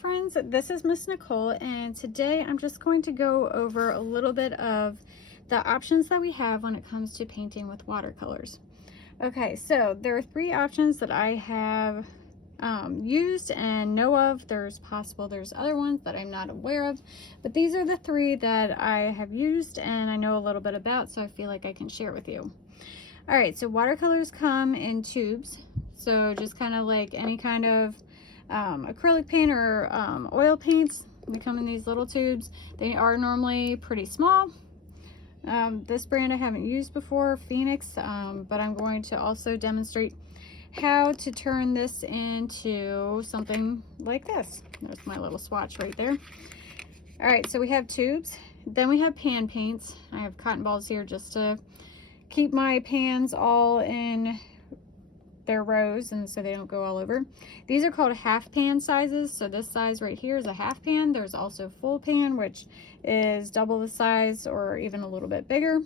friends, this is Miss Nicole, and today I'm just going to go over a little bit of the options that we have when it comes to painting with watercolors. Okay, so there are three options that I have used and know of. There's other ones that I'm not aware of, but these are the three that I have used and I know a little bit about, so I feel like I can share with you. All right, so watercolors come in tubes, so just kind of like any kind of acrylic paint or oil paints. They come in these little tubes. They are normally pretty small. This brand I haven't used before, Phoenix, but I'm going to also demonstrate how to turn this into something like this. There's my little swatch right there. All right, so we have tubes. Then we have pan paints. I have cotton balls here just to keep my pans all in their rows and so they don't go all over. These are called half pan sizes. So this size right here is a half pan. There's also full pan, which is double the size or even a little bit bigger.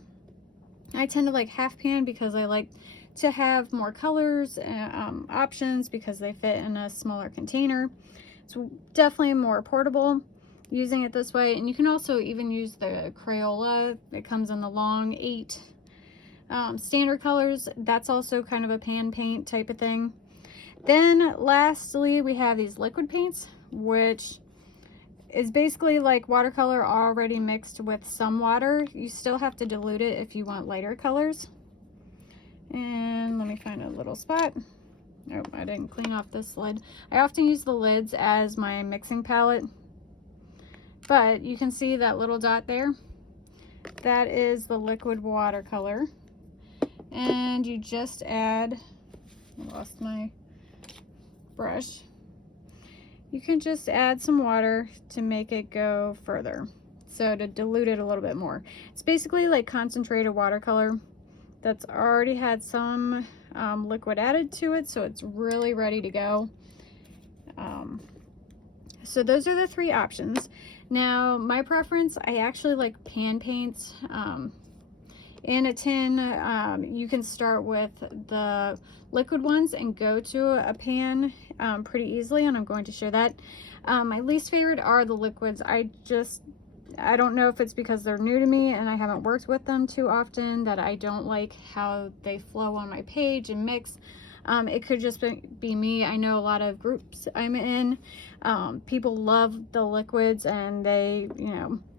I tend to like half pan because I like to have more colors and options because they fit in a smaller container. It's definitely more portable using it this way. And you can also even use the Crayola. It comes in the long 8 standard colors. That's also kind of a pan paint type of thing. Then lastly, we have these liquid paints, which is basically like watercolor already mixed with some water. You still have to dilute it if you want lighter colors. And let me find a little spot. Oh, I didn't clean off this lid. I often use the lids as my mixing palette, but you can see that little dot there. That is the liquid watercolor. And you just add, I lost my brush. You can just add some water to make it go further. So to dilute it a little bit more. It's basically like concentrated watercolor that's already had some liquid added to it. So it's really ready to go. So those are the three options. Now my preference, I actually like pan paints. In a tin, you can start with the liquid ones and go to a pan pretty easily, and I'm going to show that. My least favorite are the liquids. I don't know if it's because they're new to me and I haven't worked with them too often that I don't like how they flow on my page and mix. It could just be me. I know a lot of groups I'm in, people love the liquids and they,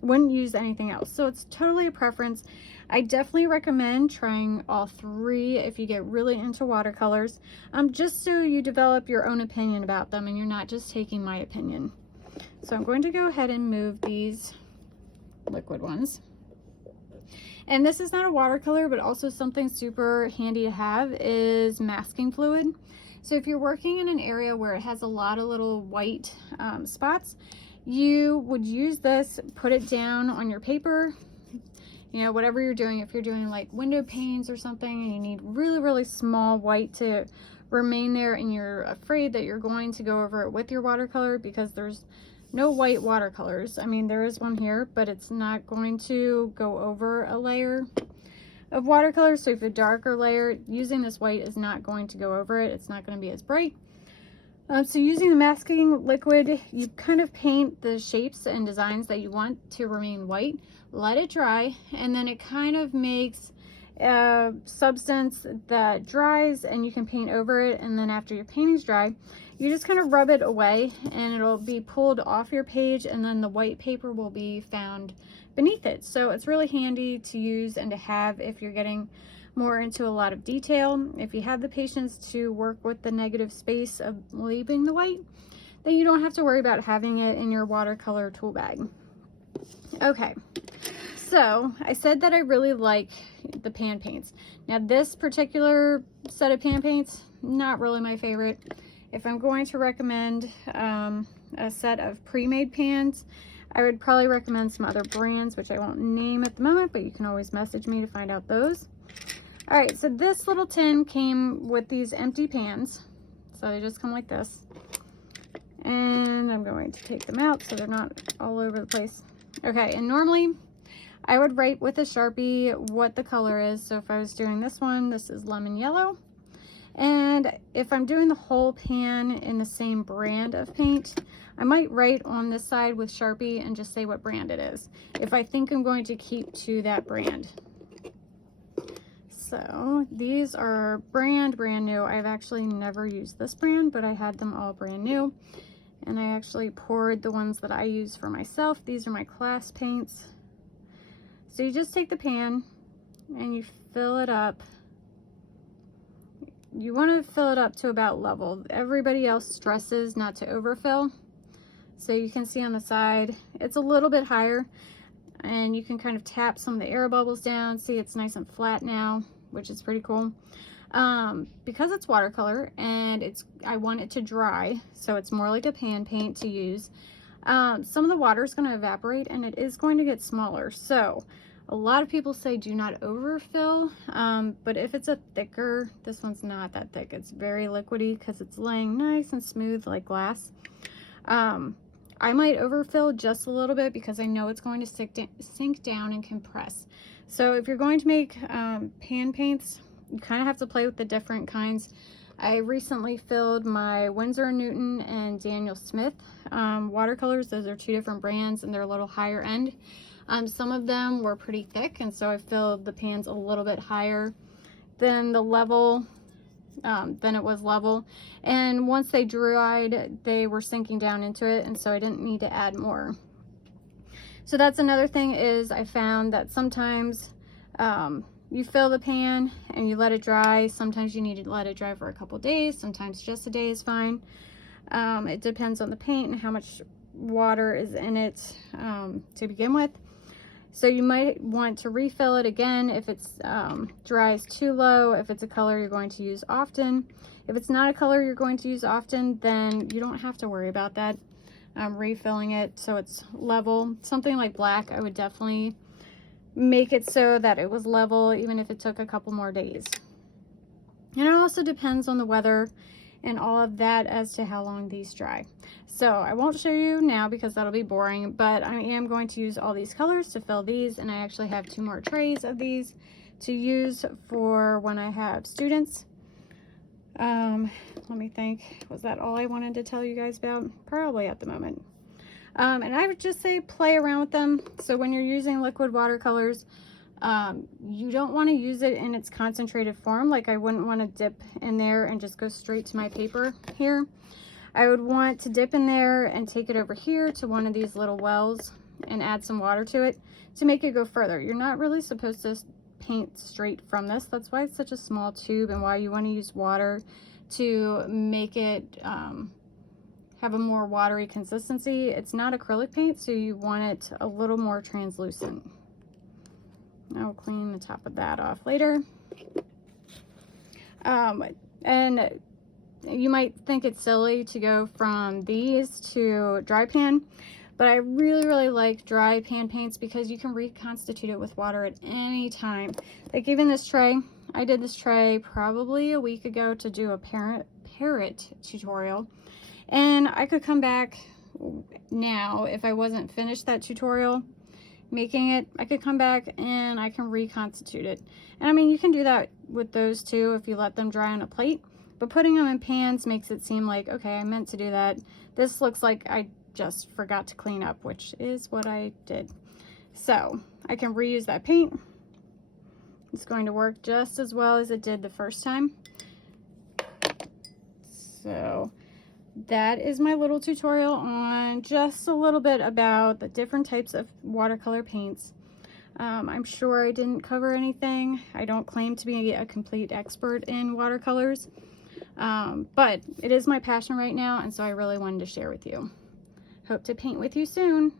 wouldn't use anything else. So it's totally a preference. I definitely recommend trying all three if you get really into watercolors, just so you develop your own opinion about them and you're not just taking my opinion. So I'm going to go ahead and move these liquid ones. And this is not a watercolor, but also something super handy to have is masking fluid. So if you're working in an area where it has a lot of little white spots, you would use this, put it down on your paper, whatever you're doing. If you're doing like window panes or something and you need really, really small white to remain there and you're afraid that you're going to go over it with your watercolor because there's no white watercolors. I mean, there is one here, but it's not going to go over a layer of watercolor. So if a darker layer, using this white is not going to go over it. It's not going to be as bright. So using the masking liquid, you kind of paint the shapes and designs that you want to remain white, let it dry, and then it kind of makes a substance that dries and you can paint over it. And then after your painting's dry, you just kind of rub it away and it'll be pulled off your page, and then the white paper will be found beneath it. So it's really handy to use and to have if you're getting more into a lot of detail. If you have the patience to work with the negative space of leaving the white, then you don't have to worry about having it in your watercolor tool bag. Okay, so I said that I really like the pan paints. Now this particular set of pan paints, not really my favorite. If I'm going to recommend a set of pre-made pans, I would probably recommend some other brands, which I won't name at the moment, but you can always message me to find out those. All right, so this little tin came with these empty pans. So they just come like this. And I'm going to take them out so they're not all over the place. Okay, and normally I would write with a Sharpie what the color is. So if I was doing this one, this is lemon yellow. And if I'm doing the whole pan in the same brand of paint, I might write on this side with Sharpie and just say what brand it is, if I think I'm going to keep to that brand. So these are brand new. I've actually never used this brand, but I had them all brand new. And I actually poured the ones that I use for myself. These are my class paints. So you just take the pan and you fill it up. You want to fill it up to about level. Everybody else stresses not to overfill. So you can see on the side, it's a little bit higher, and you can kind of tap some of the air bubbles down. See, it's nice and flat now, which is pretty cool. Because it's watercolor and I want it to dry, so it's more like a pan paint to use. Some of the water is going to evaporate and it is going to get smaller. So a lot of people say do not overfill, but if it's a thicker, this one's not that thick. It's very liquidy because it's laying nice and smooth like glass. I might overfill just a little bit because I know it's going to sink down and compress. So if you're going to make pan paints, you kind of have to play with the different kinds. I recently filled my Winsor & Newton and Daniel Smith watercolors. Those are two different brands and they're a little higher end. Some of them were pretty thick, and so I filled the pans a little bit higher than the level, than it was level. And once they dried, they were sinking down into it, and so I didn't need to add more. So that's another thing, is I found that sometimes you fill the pan and you let it dry. Sometimes you need to let it dry for a couple days. Sometimes just a day is fine. It depends on the paint and how much water is in it to begin with. So you might want to refill it again if it's dries too low, if it's a color you're going to use often. If it's not a color you're going to use often, then you don't have to worry about that. Refilling it so it's level. Something like black, I would definitely make it so that it was level, even if it took a couple more days. And it also depends on the weather and all of that as to how long these dry. So I won't show you now because that'll be boring, but I am going to use all these colors to fill these, and I actually have 2 more trays of these to use for when I have students. Let me think, was that all I wanted to tell you guys about? Probably at the moment. And I would just say play around with them. So when you're using liquid watercolors, you don't want to use it in its concentrated form. Like, I wouldn't want to dip in there and just go straight to my paper here. I would want to dip in there and take it over here to one of these little wells and add some water to it to make it go further. You're not really supposed to paint straight from this. That's why it's such a small tube and why you want to use water to make it have a more watery consistency. It's not acrylic paint, so you want it a little more translucent. I'll clean the top of that off later. And you might think it's silly to go from these to dry pan, but I really like dry pan paints because you can reconstitute it with water at any time. Like even this tray, I did this tray probably a week ago to do a parrot tutorial, and I could come back now if I wasn't finished that tutorial making it. I could come back and I can reconstitute it. And I mean, you can do that with those too if you let them dry on a plate, but putting them in pans makes it seem like, okay, I meant to do that. This looks like I just forgot to clean up, which is what I did. So I can reuse that paint. It's going to work just as well as it did the first time. So that is my little tutorial on just a little bit about the different types of watercolor paints. I'm sure I didn't cover anything. I don't claim to be a complete expert in watercolors, but it is my passion right now, and so I really wanted to share with you. Hope to paint with you soon.